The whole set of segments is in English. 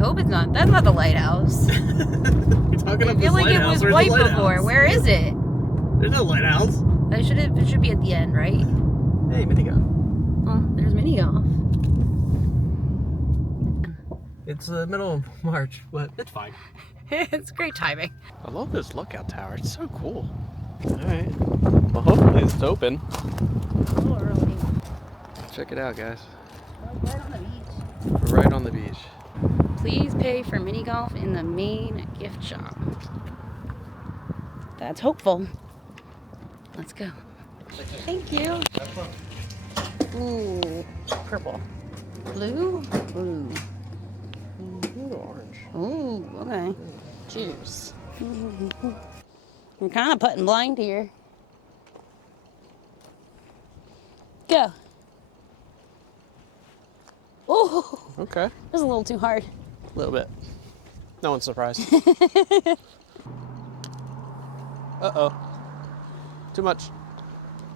hope it's not. That's not the lighthouse. You're talking I about feel like it was white before. Where is it? There's no lighthouse. It should be at the end, right? Hey, mini golf. Oh, there's mini golf. It's the middle of March, but it's fine. It's great timing. I love this lookout tower. It's so cool. All right. Well, hopefully it's open. A little early. Check it out, guys. Right on the beach. We're right on the beach. Please pay for mini golf in the main gift shop. That's hopeful. Let's go. Thank you. Ooh, purple. Blue? Blue. Orange. Ooh, okay. Cheers. I'm kind of putting blind here. Go. Oh, Okay. that was a little too hard. A little bit. No one's surprised. Uh-oh. Too much.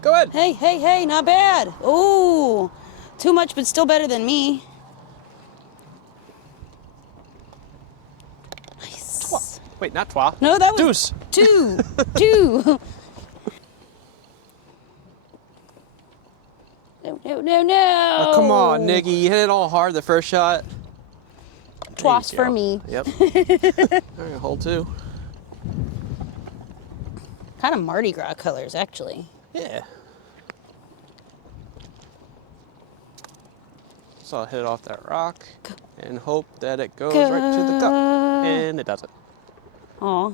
Go ahead. Hey, hey, hey, not bad. Ooh, too much, but still better than me. Nice. Wait, not trois. No, that was Deuce. two. Two. No, no, no, no. Oh, come on, Nikki. You hit it all hard the first shot. Twas There for you me. go. Yep. All right, hole two. Kind of Mardi Gras colors, actually. Yeah. So I'll hit it off that rock and hope that it goes right to the cup. And it doesn't. Aw.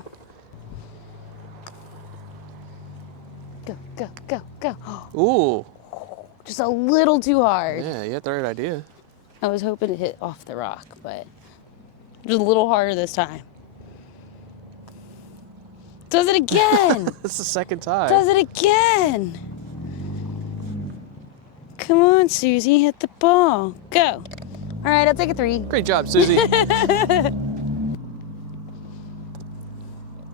Go, go, go, go. Ooh. Just a little too hard. Yeah, you had the right idea. I was hoping to hit off the rock, but just a little harder this time. Does it again. That's the second time. Does it again. Come on, Susie, hit the ball. Go. All right, I'll take a 3. Great job, Susie.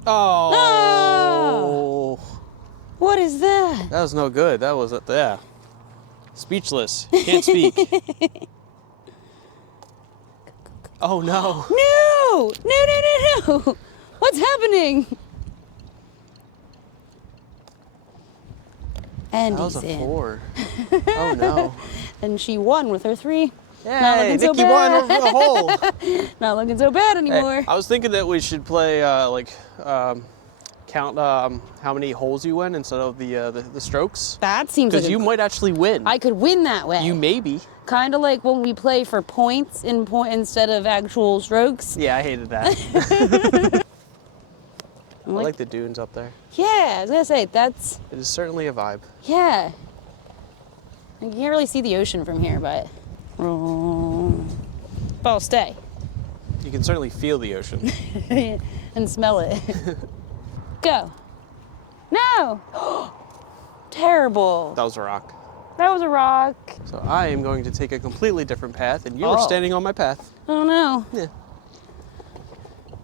Oh. What is that? That was no good. That was, yeah. Speechless. Can't speak. Oh, no. No! No, no, no, no! What's happening? And That was he's a in. 4. Oh, no. And she won with her 3. Hey, looking so Nikki won over the hole. Not looking so bad anymore. Hey, I was thinking that we should play, count how many holes you win instead of the strokes. That seems like Because you might actually win. I could win that way. You maybe. Kind of like when we play for points instead of actual strokes. Yeah, I hated that. I like the dunes up there. Yeah, I was gonna say, that's... It is certainly a vibe. Yeah. You can't really see the ocean from here, but... But I'll stay. You can certainly feel the ocean. And smell it. Go. No! Terrible. That was a rock. That was a rock. So I am going to take a completely different path, and you are standing on my path. Oh no. Yeah.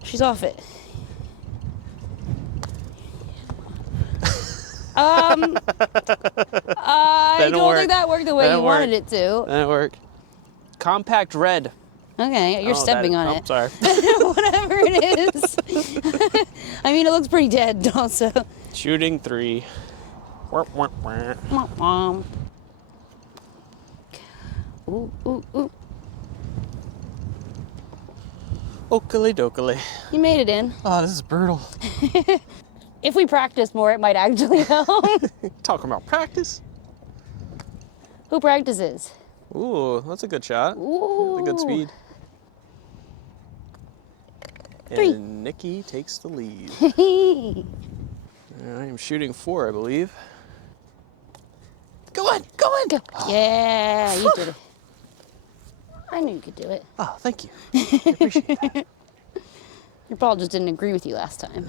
She's off it. I don't think that worked the way you wanted it to. That worked. Compact red. Okay, you're stepping on it. Sorry. Whatever it is. I mean, it looks pretty dead also. Shooting 3. Mom. Ooh, ooh, ooh. Oakley dokley. You made it in. Oh, this is brutal. If we practice more, it might actually help. Talking about practice. Who practices? Ooh, that's a good shot. Ooh. That's a good speed. 3. And Nikki takes the lead. I am shooting 4, I believe. Go on, go on. Go. Yeah, you did it. I knew you could do it. Oh, thank you. I appreciate that. Your ball just didn't agree with you last time.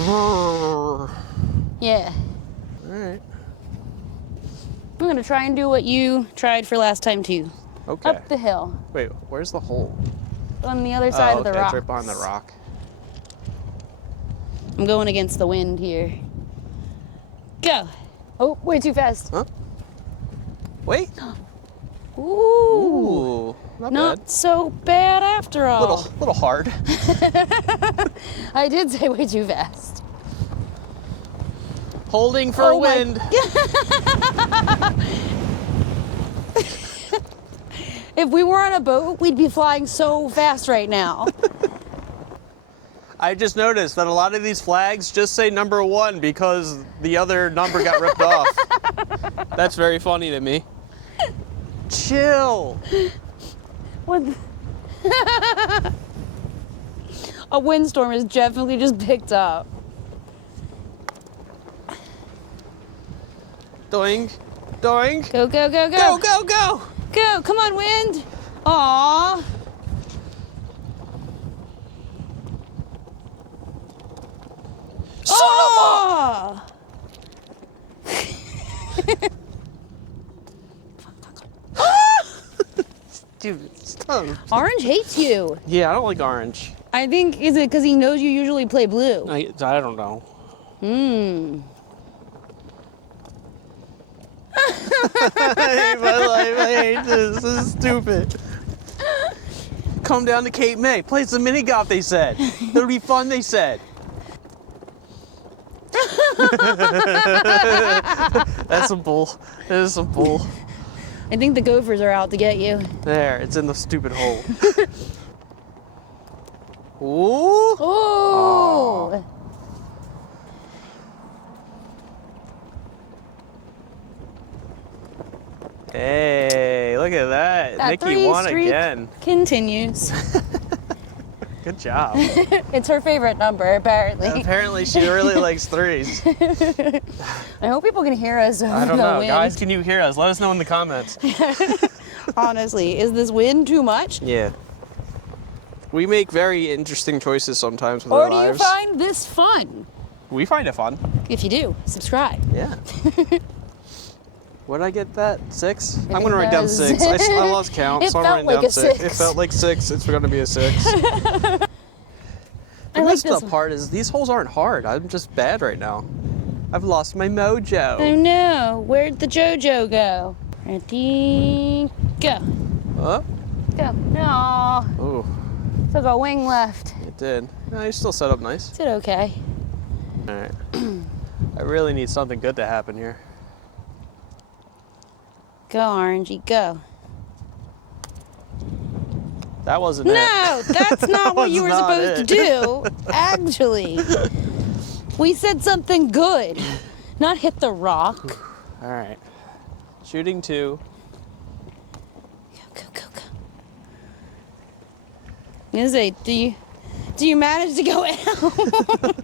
All Yeah. right. I'm gonna try and do what you tried for last time too. Okay. Up the hill. Wait, where's the hole? On the other side of the okay, rock. it's right behind the rock. I'm going against the wind here. Go. Oh, way too fast. Huh? Wait. Ooh. Not Not bad. so bad after all. Little hard. I did say way too fast. Holding for wind. If we were on a boat, we'd be flying so fast right now. I just noticed that a lot of these flags just say number 1 because the other number got ripped off. That's very funny to me. Chill. What? A windstorm is definitely just picked up. Doink. Doink. Go, go, go, go. Go, go, go. Go, come on, wind. Aww. Oh! Dude, stop. Orange hates you. Yeah, I don't like orange. I think, is it because he knows you usually play blue? I don't know. Hmm. I hate my life. I hate this. This is stupid. Come down to Cape May. Play some mini golf, they said. It'll be fun, they said. That's some bull. That is some bull. I think the gophers are out to get you. There, it's in the stupid hole. Ooh. Oh! Hey, look at that. That Nikki three won streak again. continues. Good job. It's her favorite number, apparently. Apparently, she really likes threes. I hope people can hear us over I don't the know. wind. Guys, can you hear us? Let us know in the comments. Honestly, is this wind too much? Yeah. We make very interesting choices sometimes with Or our do you lives. find this fun? We find it fun. If you do, subscribe. Yeah. What did I get that? 6? I I'm think going to write down that 6. was- I lost count, It so I'm felt writing like down a 6. It six. felt like 6. It's going to be a 6. The I like messed this up one. part is these holes aren't hard. I'm just bad right now. I've lost my mojo. Oh no, where'd the JoJo go? Ready, go. Oh, Go. No, ooh, took a wing left. it did. No, you still set up nice. Did okay. All right. I really need something good to happen here. Go, Orangey, go. That wasn't it. No, that's not what was you were not supposed to do, actually. We said something good, not hit the rock. All right. Shooting 2. Go, go, go, go. I'm gonna say, do you manage to go out?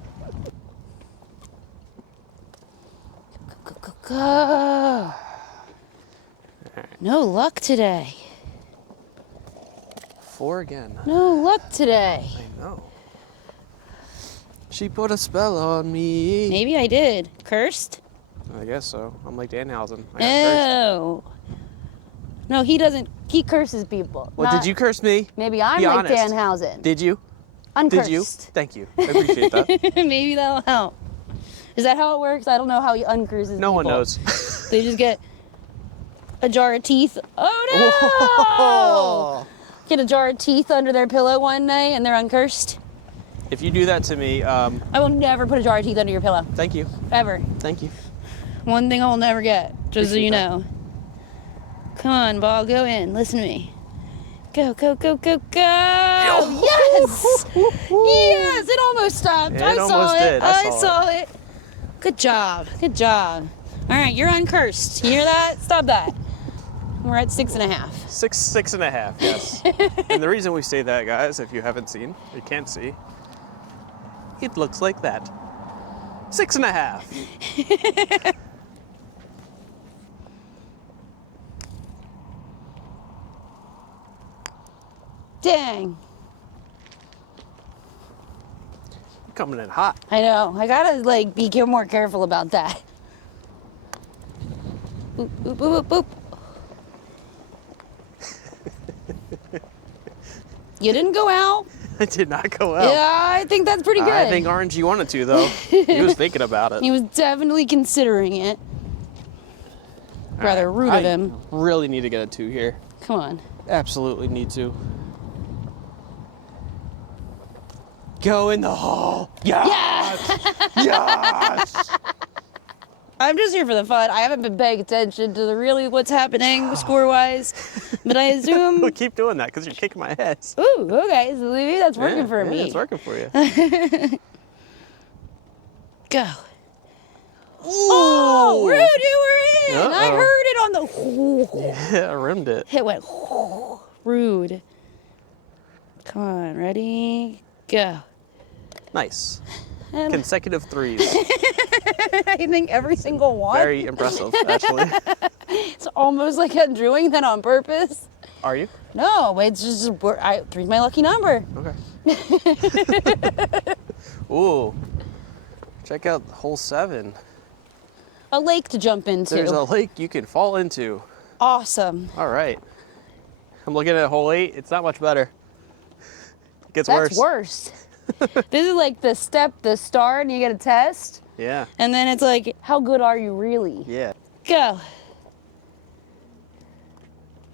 Go, go, go, go. No luck today. 4 again. No luck today. I know. She put a spell on me. Maybe I did. Cursed? I guess so. I'm like Danhausen. I got cursed. No. No, he doesn't. He curses people. Well, did you curse me? Maybe I'm Be like honest. Danhausen. Did you? Uncursed. Did you? Thank you. I appreciate that. Maybe that'll help. Is that how it works? I don't know how he uncurses No people. one knows. They just get a jar of teeth. Oh no! Get a jar of teeth under their pillow one night and they're uncursed. If you do that to me, I will never put a jar of teeth under your pillow. thank you. Ever. Thank you. One thing I'll never get, just so Appreciate you that. know. Come on, ball, go in. Listen to me. Go, go, go, go, go! Yes! Yes! It almost stopped. It I saw almost it. did. I I saw saw it. Good job. Good job. All right, you're uncursed. You hear that? Stop that. We're at 6.5. 6.5, yes. And the reason we say that, guys, if you haven't seen, you can't see, it looks like that. 6.5. Dang. Coming in hot. I know. I gotta like be more careful about that. Boop, boop, boop, boop, boop. You didn't go out. I did not go out. Yeah, I think that's pretty good. I think Orange, you wanted to, though. He was thinking about it. He was definitely considering it. Rather rude of him. I really need to get a 2 here. Come on. Absolutely need to. Go in the hole. Yes! Yes! I'm just here for the fun. I haven't been paying attention to really what's happening score-wise, but I assume. We'll keep doing that because you're kicking my ass. Ooh, okay, so maybe that's working for me. Yeah, it's working for you. Go. Ooh. Oh, Rude, you were in. I Uh-oh. heard it on the. Yeah, I rimmed it. It went. Rude. Come on, ready? Go. Nice. And Consecutive threes. I think every single one. Very impressive, actually. It's almost like I'm doing that on purpose. Are you? No, it's just three's my lucky number. Okay. Ooh. Check out hole 7. A lake to jump into. There's a lake you can fall into. Awesome. All right. I'm looking at hole 8. It's not much better. It gets That's worse. worse. This is like the start, and you get a test. Yeah. And then it's like, how good are you really? Yeah. Go.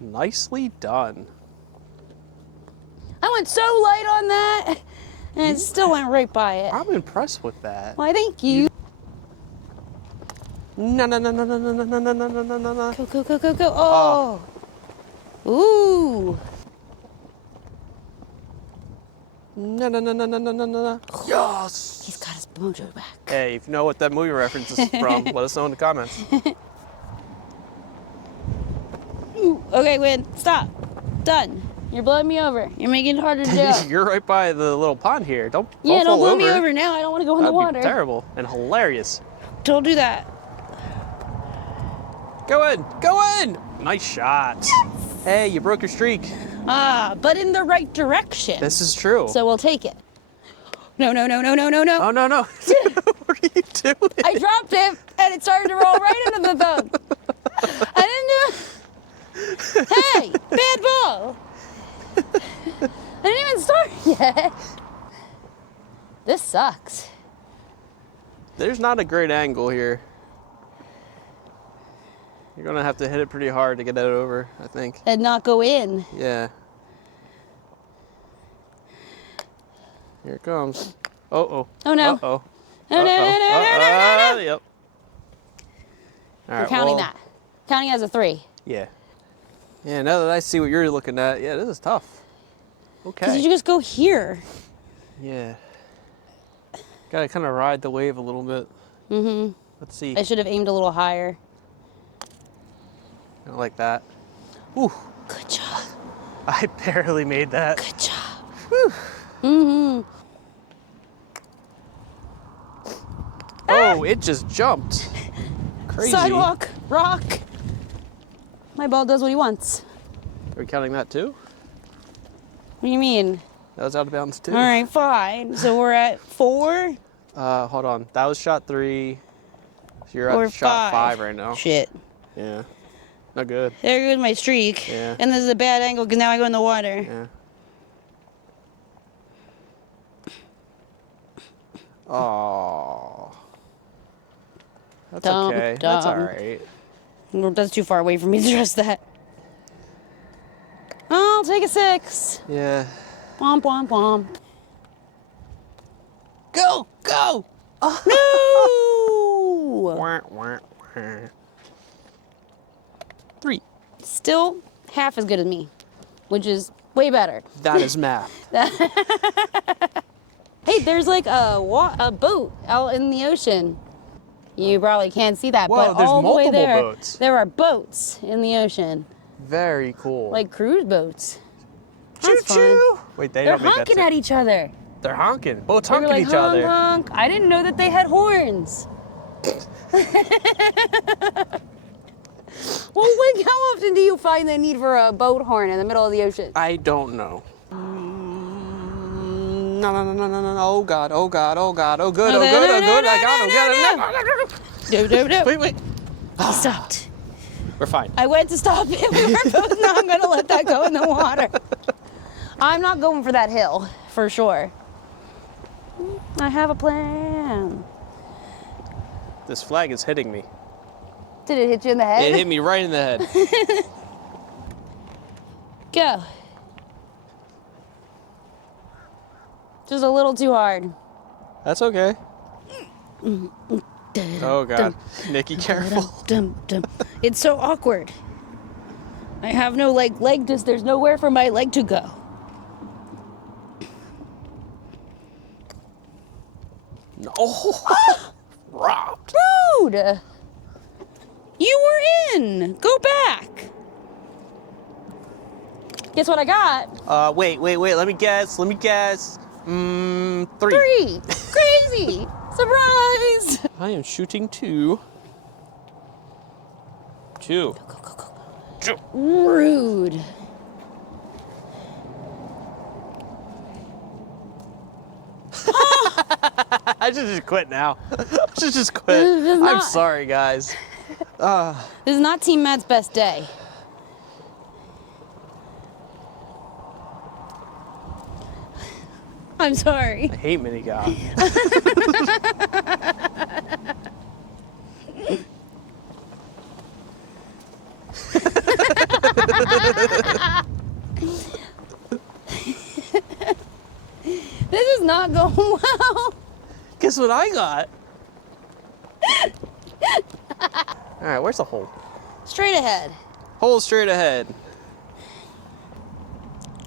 Nicely done. I went so light on that, and it still went right by it. I'm impressed with that. Why, thank you. No, no, no, no, no, no, no, no, no, no, no, no, no. Go, go, go, go, go. Oh. Ooh. No, no, no, no, no, no, no, no. Yes! He's got his mojo back. Hey, if you know what that movie reference is from, let us know in the comments. Ooh. Okay, Win. Stop. Done. You're blowing me over. You're making it harder to do. You're right by the little pond here. Don't Yeah, don't fall blow me over now. I don't want to go in the That'd water. be terrible and hilarious. Don't do that. Go in! Go in! Nice shot. Hey, you broke your streak. Ah, but in the right direction. This is true. So we'll take it. No, no, no, no, no, no, no. Oh, no, no. What are you doing? I dropped it, and it started to roll right into the thumb. I didn't do. Hey, bad ball. I didn't even start yet. This sucks. There's not a great angle here. You're gonna have to hit it pretty hard to get that over, I think. And not go in. Yeah. Here it comes. Uh-oh. Oh, no. Uh-oh. No, no, no, no, no, no, no. Yep. All We're right, counting well, that. Counting as a 3. Yeah. Yeah, now that I see what you're looking at, yeah, this is tough. Okay. Because you just go here. Yeah. Gotta kind of ride the wave a little bit. Mm-hmm. Let's see. I should have aimed a little higher. Kind of like that. Ooh. Good job. I barely made that. Good job. Whew. Mm-hmm. Oh, it just jumped. Crazy. Sidewalk, rock. My ball does what he wants. Are we counting that too? What do you mean? That was out of bounds too. All right, fine. So we're at 4? Hold on. That was shot 3. So you're Or at shot 5. 5 right now. Shit. Yeah. Not good. There goes my streak. Yeah. And this is a bad angle because now I go in the water. Yeah. Oh. That's Dumb, okay. That's all dumb. right. Well, that's too far away for me to trust that. I'll take a 6. Yeah. Womp, womp, womp. Go! Go! No! Wah, wah, wah. 3. Still half as good as me, which is way better. That is math. Hey, there's like a boat out in the ocean. You probably can't see that, Whoa, but there's all the way multiple there, boats. there are boats in the ocean, Very cool. like cruise boats. choo That's fun. choo. Wait, they They're don't make that honking sound. at each other. They're honking. Both They were honking like, each honk, other. honk. I didn't know that they had horns. Well, how often do you find the need for a boat horn in the middle of the ocean? I don't know. No, no, no, no, no, no. Oh, God. Oh, God. Oh, God. Oh, good. Oh, good. Oh, good. I got him. No, no, no. Wait, wait. He stopped. We're fine. I went to stop it. We were both not going to let that go in the water. I'm not going for that hill, for sure. I have a plan. This flag is hitting me. Did it hit you in the head? It hit me right in the head. Go. Just a little too hard. That's okay. Oh God, Nikki, careful. It's so awkward. I have no leg. There's nowhere for my leg to go. No. Robbed. Rude. You were in. Go back. Guess what I got? Wait. Let me guess. 3. 3. Crazy. Surprise. I am shooting 2. 2. Go. Rude. I should just quit now. I should just quit. I'm sorry, guys. This is not Team Matt's best day. I'm sorry. I hate mini golf. This is not going well. Guess what I got? All right, where's the hole? Straight ahead. Hole straight ahead.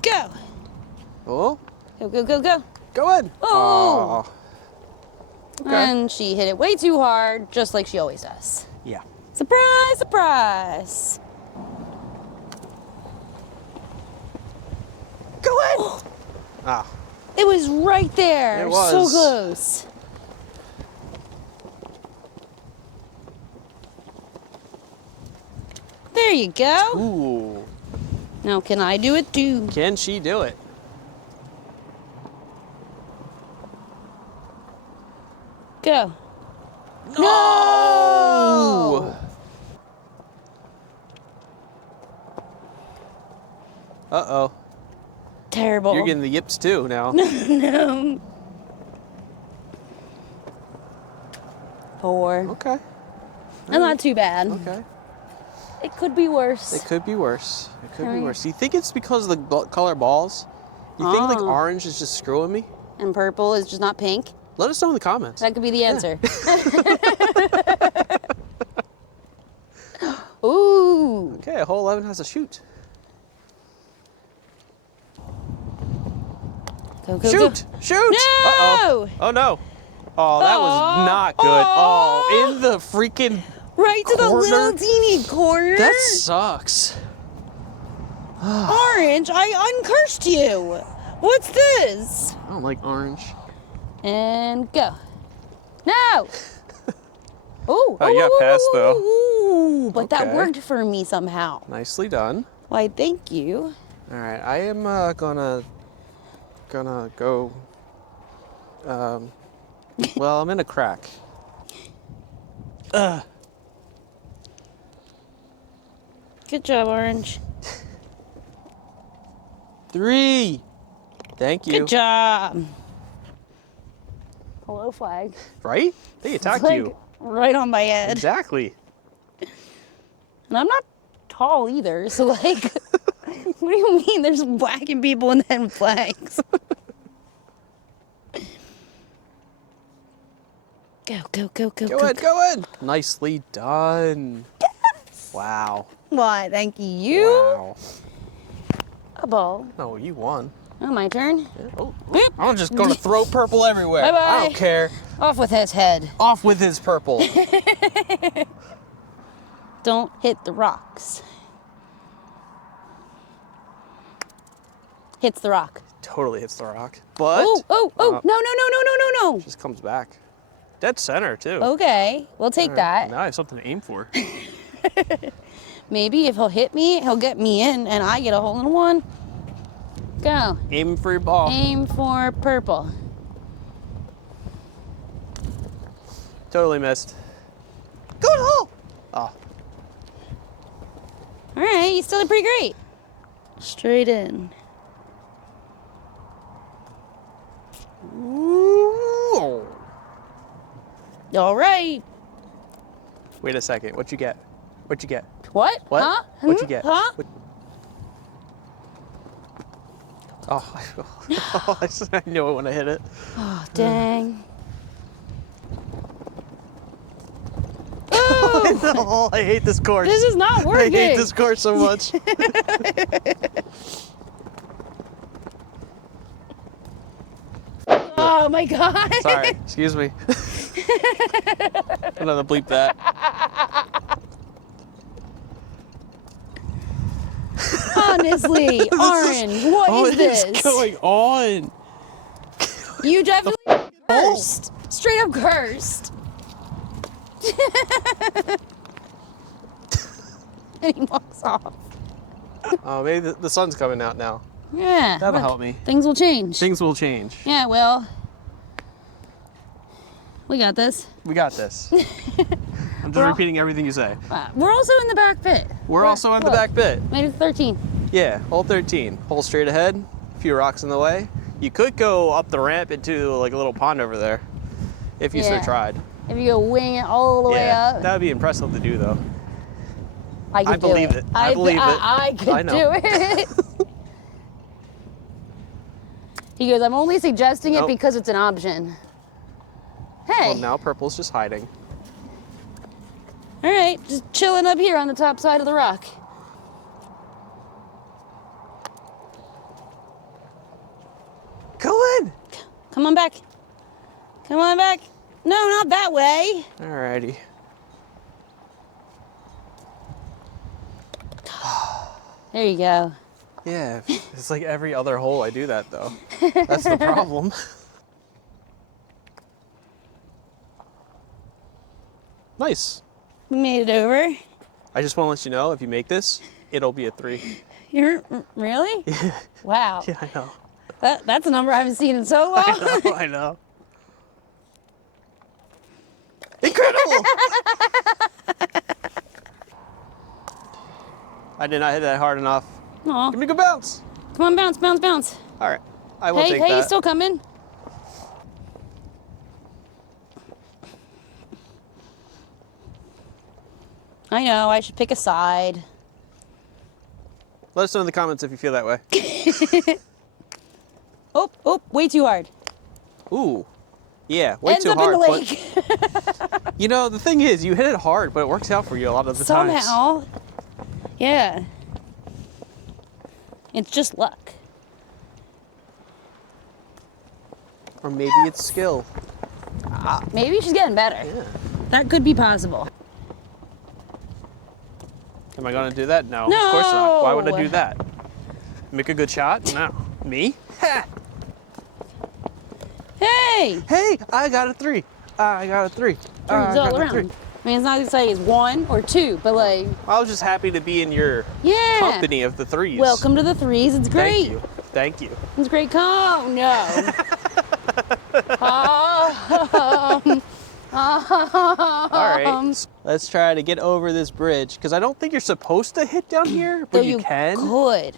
Go. Oh, Go. go in. Oh. Aw. Okay. And she hit it way too hard, just like she always does. Yeah. Surprise, surprise. Go in. Ah. It was right there. It was. So close. There you go. Ooh. Now can I do it too? Can she do it? Go. No! Uh-oh. Terrible. You're getting the yips too now. No. 4. Okay. That's not too bad. Okay. It could be worse. It could be worse. It could be Alright. worse. Do you think it's because of the color balls? You think like Oh. orange is just screwing me? And purple is just not pink. Let us know in the comments. That could be the answer. Ooh. Okay, hole 11 has a shoot. Go, go, Shoot! go. Shoot! No! Uh-oh. Oh no. Oh, that was not good. Oh, in the freaking Right to the corner? little teeny corner. That sucks. Orange, I uncursed you. What's this? I don't like orange. And go. No. Ooh. Oh, you got past, though. Ooh, but that Okay. worked for me somehow. Nicely done. Why, thank you. All right, I am gonna go. Well, I'm in a crack. Good job, Orange. 3. Thank you. Good job. Hello, flag. Right? They attacked Like, you. right on my head. Exactly. And I'm not tall either, so like, what do you mean there's whacking people and then flags? Go. Go in. Nicely done. Yes! Wow. Why, thank you. Wow. A ball. Oh, you won. Oh, my turn. Yeah. Oh, Boop. I'm just gonna throw purple everywhere. Bye-bye. I don't care. Off with his head. Off with his purple. Don't hit the rocks. Hits the rock. Totally hits the rock. But No. just comes back. Dead center too. Okay, we'll take All right, that. Now I have something to aim for. Maybe if he'll hit me, he'll get me in and I get a hole in one. Go. Aim for your ball. Aim for purple. Totally missed. Go in the hole. Oh. All right, you still did pretty great. Straight in. Ooh. All right. Wait a second. What you get? What you get? What? What? Huh? What'd you get? Huh? What- Oh, I knew it when I hit it. Oh, dang. Oh, I hate this course. This is not working. I hate this course so much. Oh my God. Sorry, excuse me. I'm gonna bleep that. Honestly, Orange, what is this? What is going on? You definitely cursed. Straight up cursed. And he walks off. Oh, maybe the sun's coming out now. Yeah. That'll look, help me. Things will change. Things will change. Yeah, well. We got this. We got this. I'm just repeating everything you say. We're also in the back pit. We're also in the back pit. Made it 13. Yeah, hole 13. Hole straight ahead, a few rocks in the way. You could go up the ramp into like a little pond over there, if you so tried. If you go wing it all the way up. That would be impressive to do though. I believe it. I believe it. I could do it. He goes, I'm only suggesting it because it's an option. Hey. Well, now purple's just hiding. All right, just chilling up here on the top side of the rock. Go in. Come on back. Come on back. No, not that way. Alrighty. There you go. Yeah, it's like every other hole I do that though. That's the problem. Nice. We made it over. I just want to let you know, if you make this, it'll be a 3. You're really? Yeah. Wow. Yeah, I know. That's a number I haven't seen in so long. I know. Incredible! I did not hit that hard enough. Aw. Give me a good bounce. Come on, bounce, bounce, bounce. All right, I will take that. Hey, he's still coming. I know, I should pick a side. Let us know in the comments if you feel that way. Oh, way too hard. Ooh, yeah, way Ends too up hard. in the lake. But, you know, the thing is, you hit it hard, but it works out for you a lot of the times. Somehow. Yeah. It's just luck. Or maybe it's skill. Maybe she's getting better. Yeah. That could be possible. Am I gonna do that? No, No! Of course not. Why would I do that? Make a good shot? No. Me? Ha! Hey! Hey, I got a 3. I got a 3. I Turns got all a 3. around. I mean, it's not to say it's 1 or 2, but like, I was just happy to be in your company of the 3s. Welcome to the 3s. It's great. Thank you. Thank you. It's great. Oh no. All right, let's try to get over this bridge, because I don't think you're supposed to hit down here, but you can. Could.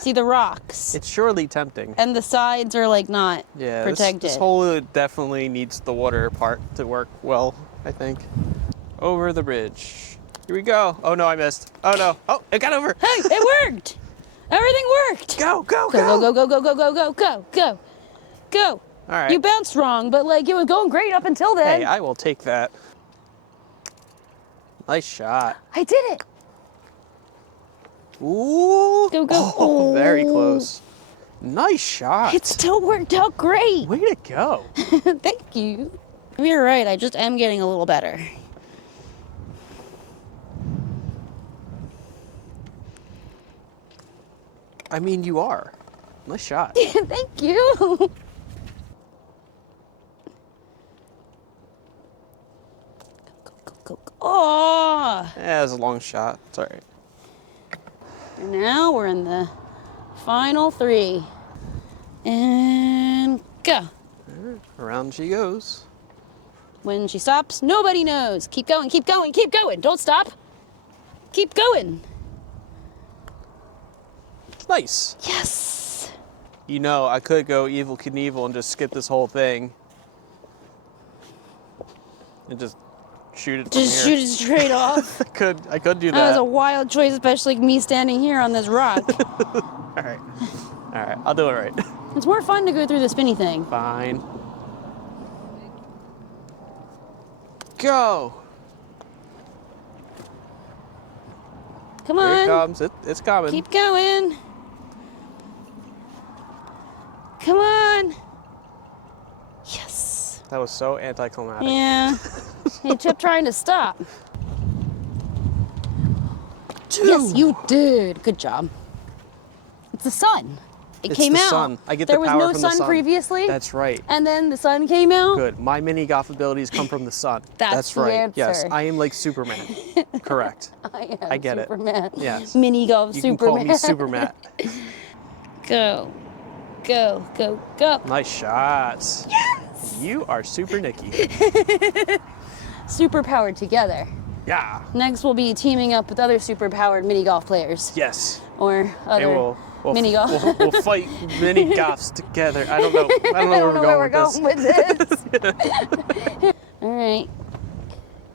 See the rocks. It's surely tempting. And the sides are like not protected. This hole definitely needs the water part to work well, I think. Over the bridge. Here we go. Oh no, I missed. Oh no. Oh, it got over. Hey, it worked. Everything worked. Go, go, Go, go. go, go, go, go, go, go, go, go, go. All right. You bounced wrong, but like it was going great up until then. Hey, I will take that. Nice shot. I did it. Ooh. Go, go. Oh, very Ooh. close. Nice shot. It still worked out great. Way to go. Thank you. You're right. I just am getting a little better. I mean, you are. Nice shot. Thank you. Go, go, go, go. Oh. Yeah, it was a long shot. It's all right. And now we're in the final 3. And go. Around she goes. When she stops, nobody knows. Keep going, keep going, keep going. Don't stop. Keep going. Nice. Yes. You know, I could go Evel Knievel and just skip this whole thing. And just shoot it from Just here. shoot it straight off. I could do that. That was a wild choice, especially me standing here on this rock. All All right. All right. I'll do it right. It's more fun to go through the spinny thing. Fine. Go. Come Here it on. comes. It's coming. Keep going. Come on. Yes. That was so anticlimactic. Yeah. He kept trying to stop. 2. Yes, you did. Good job. It's the sun. It came the out. sun. I get there the was power no from the sun sun previously. That's right. And then the sun came out. Good. My mini golf abilities come from the sun. That's the right. answer. Yes, I am like Superman. Correct. I get it. Superman. Yes. Mini golf You Superman. can call me Superman. Go. Go, go, go. Nice shots. Yes! You are Super Nikki. Super powered together. Yeah. Next, we'll be teaming up with other super powered mini golf players. Yes. Or other We'll mini golf. We'll fight mini golfs together. I don't know. I don't know where we're going with this. All right.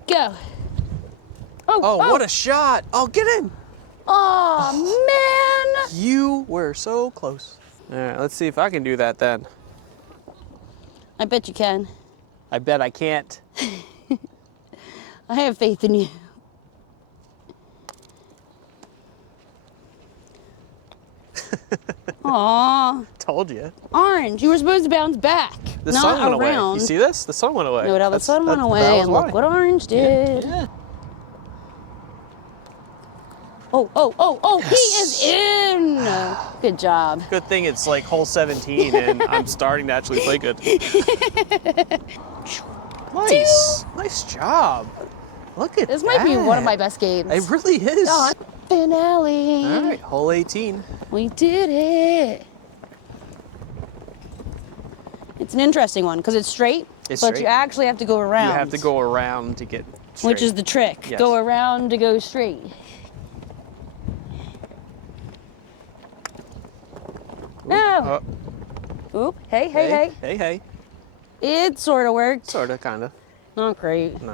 Go. Oh, what a shot. Oh, get in. Oh, man. You were so close. All right, let's see if I can do that then. I bet you can. I bet I can't. I have faith in you. Aw. Told you. Orange, you were supposed to bounce back. The not sun went around. away. You see this? The sun went away. No, the sun went that away, was and why. look what orange did. Yeah. Oh, he is in. Good job. Good thing it's like hole 17 and I'm starting to actually play good. Nice. Nice job. Look at This that. might be one of my best games. It really is. Oh, finale. All right, hole 18. We did it. It's an interesting one because it's straight, It's but straight. you actually have to go around. You have to go around to get straight. Which is the trick. Yes. Go around to go straight. No. Oop. Hey. Hey. It sort of worked. Sort of, kind of. Not great. No.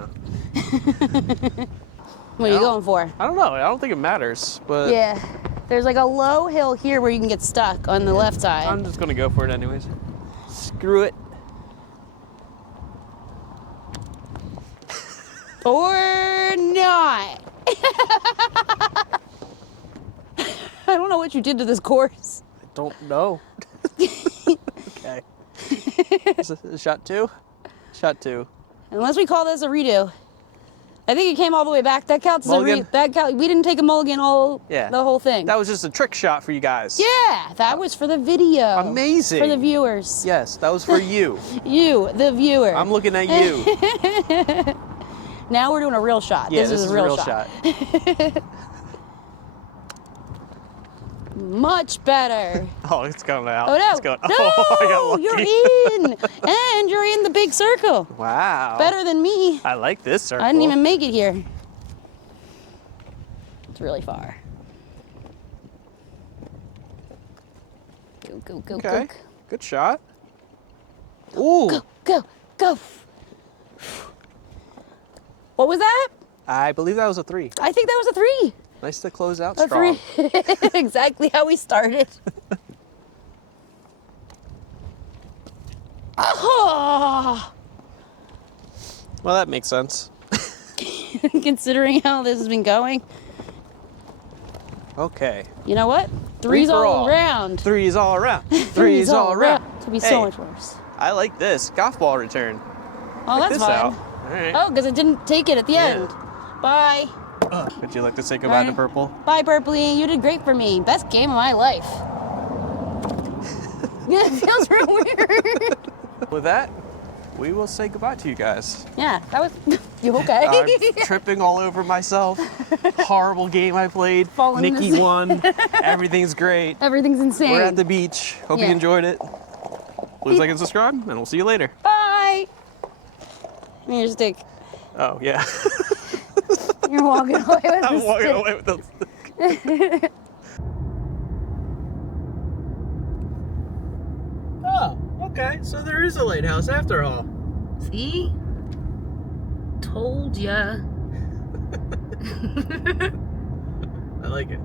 What are you going for? I don't know. I don't think it matters, but Yeah. There's like a low hill here where you can get stuck on the left side. I'm just going to go for it anyways. Screw it. Or not. I don't know what you did to this course. I don't know. Okay. Is it shot 2? Shot 2. Unless we call this a redo. I think it came all the way back. That counts as Mulligan? we didn't take a mulligan the whole thing. That was just a trick shot for you guys. Yeah, that was for the video. Amazing. For the viewers. Yes, that was for you. You, the viewer. I'm looking at you. Now we're doing a real shot. Yeah, this is a real shot. Much better. Oh, it's going out. Oh no! It's going. No, Oh, I got lucky. you're in, and you're in the big circle. Wow. Better than me. I like this circle. I didn't even make it here. It's really far. Go. Okay. Good shot. Ooh. Go. What was that? I believe that was a 3. I think that was a 3. Nice to close out A strong. 3. Exactly how we started. Oh. Well, that makes sense. Considering how this has been going. Okay. You know what? Three Three's for all all. around. Three's all around. Three's all around. Could be Hey, so much worse. I like this. Golf ball return. Oh, Check that's this fine. out. All right. Oh, because it didn't take it at the end. Bye. Would you like to say goodbye to Alright. Purple? Bye, Purpley. You did great for me. Best game of my life. Yeah, it feels real weird. With that, we will say goodbye to you guys. Yeah, that was. You okay? I'm tripping all over myself. Horrible game I played. Falling in Nikki the- won. Everything's great. Everything's insane. We're at the beach. Hope you Yeah. enjoyed it. Please like and subscribe, and we'll see you later. Bye. Give me your stick. Oh, yeah. You're walking away with the I'm walking stick. away with those. Oh, okay. So there is a lighthouse after all. See? Told ya. I like it.